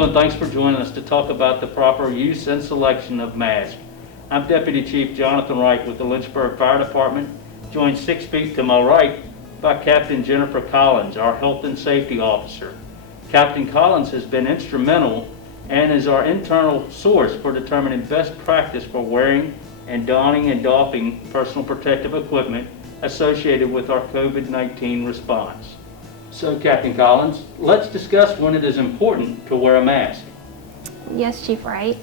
Hello, and thanks for joining us to talk about the proper use and selection of masks. I'm Deputy Chief Jonathan Wright with the Lynchburg Fire Department, joined 6 feet to my right by Captain Jennifer Collins, our Health and Safety Officer. Captain Collins has been instrumental and is our internal source for determining best practice for wearing and donning and doffing personal protective equipment associated with our COVID-19 response. So, Captain Collins, let's discuss when it is important to wear a mask. Yes, Chief Wright.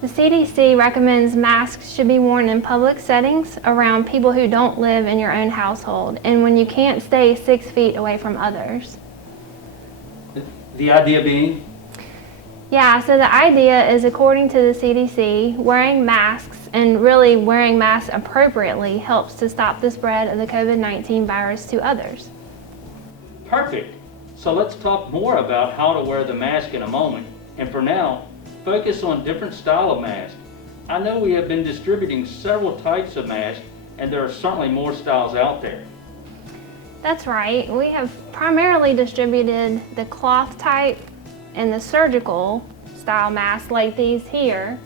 The CDC recommends masks should be worn in public settings around people who don't live in your own household and when you can't stay 6 feet away from others. The idea being? Yeah, so the idea is, according to the CDC, wearing masks and really wearing masks appropriately helps to stop the spread of the COVID-19 virus to others. Perfect. So let's talk more about how to wear the mask in a moment. And for now, focus on different style of mask. I know we have been distributing several types of masks, and there are certainly more styles out there. That's right. We have primarily distributed the cloth type and the surgical style masks like these here.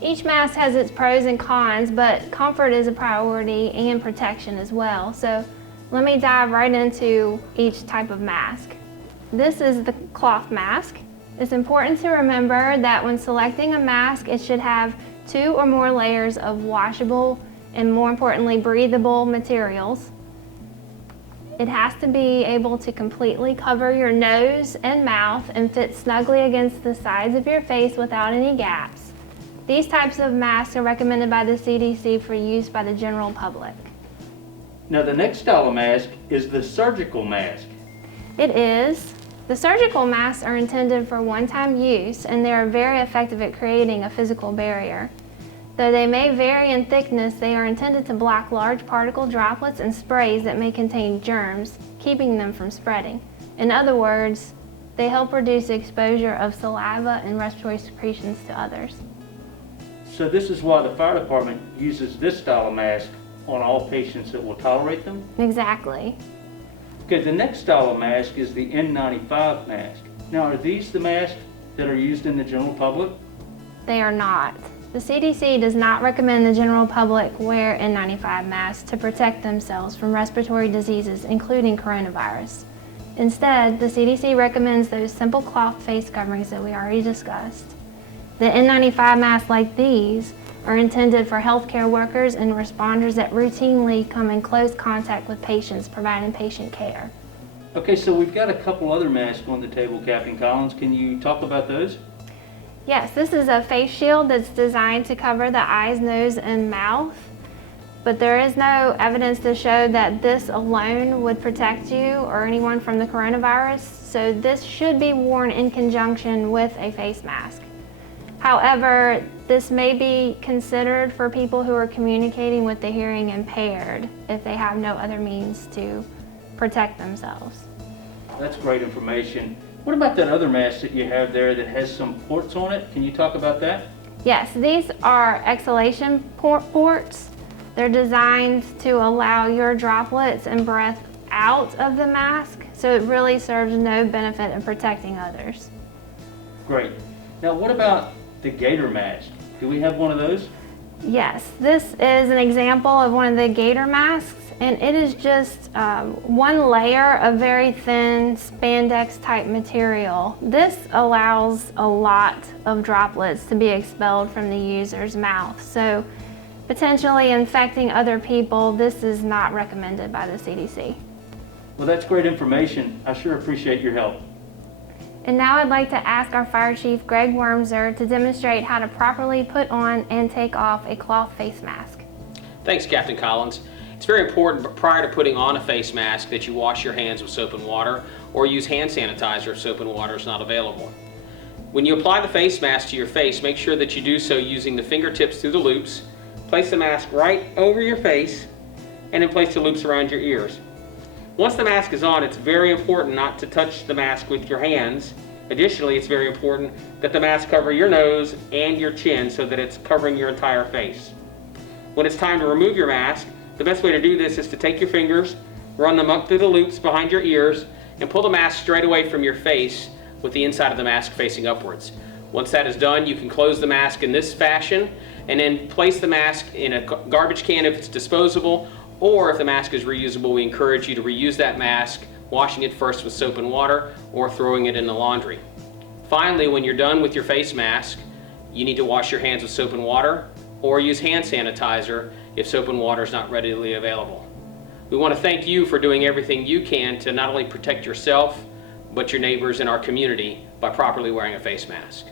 Each mask has its pros and cons, but comfort is a priority and protection as well. So let me dive right into each type of mask. This is the cloth mask. It's important to remember that when selecting a mask, it should have 2 or more layers of washable and, more importantly, breathable materials. It has to be able to completely cover your nose and mouth and fit snugly against the sides of your face without any gaps. These types of masks are recommended by the CDC for use by the general public. Now the next style of mask is the surgical mask. It is. The surgical masks are intended for one-time use, and they are very effective at creating a physical barrier. Though they may vary in thickness, they are intended to block large particle droplets and sprays that may contain germs, keeping them from spreading. In other words, they help reduce the exposure of saliva and respiratory secretions to others. So this is why the fire department uses this style of mask on all patients that will tolerate them? Exactly. Okay, the next style of mask is the N95 mask. Now, are these the masks that are used in the general public? They are not. The CDC does not recommend the general public wear N95 masks to protect themselves from respiratory diseases, including coronavirus. Instead, the CDC recommends those simple cloth face coverings that we already discussed. The N95 masks like these are intended for healthcare workers and responders that routinely come in close contact with patients providing patient care. Okay, so we've got a couple other masks on the table, Captain Collins. Can you talk about those? Yes, this is a face shield that's designed to cover the eyes, nose, and mouth, but there is no evidence to show that this alone would protect you or anyone from the coronavirus, so this should be worn in conjunction with a face mask. However, this may be considered for people who are communicating with the hearing impaired if they have no other means to protect themselves. That's great information. What about that other mask that you have there that has some ports on it? Can you talk about that? Yes, these are exhalation ports. They're designed to allow your droplets and breath out of the mask, so it really serves no benefit in protecting others. Great. Now what about the gator mask? Do we have one of those? Yes, this is an example of one of the gator masks, and it is just one layer of very thin spandex type material. This allows a lot of droplets to be expelled from the user's mouth, so potentially infecting other people. This is not recommended by the CDC. Well, that's great information. I sure appreciate your help. And now I'd like to ask our Fire Chief, Greg Wormser, to demonstrate how to properly put on and take off a cloth face mask. Thanks, Captain Collins. It's very important prior to putting on a face mask that you wash your hands with soap and water or use hand sanitizer if soap and water is not available. When you apply the face mask to your face, make sure that you do so using the fingertips through the loops. Place the mask right over your face and then place the loops around your ears. Once the mask is on, it's very important not to touch the mask with your hands. Additionally, it's very important that the mask cover your nose and your chin so that it's covering your entire face. When it's time to remove your mask, the best way to do this is to take your fingers, run them up through the loops behind your ears, and pull the mask straight away from your face with the inside of the mask facing upwards. Once that is done, you can close the mask in this fashion and then place the mask in a garbage can if it's disposable, or if the mask is reusable, we encourage you to reuse that mask, washing it first with soap and water or throwing it in the laundry. Finally, when you're done with your face mask, you need to wash your hands with soap and water or use hand sanitizer if soap and water is not readily available. We want to thank you for doing everything you can to not only protect yourself, but your neighbors in our community by properly wearing a face mask.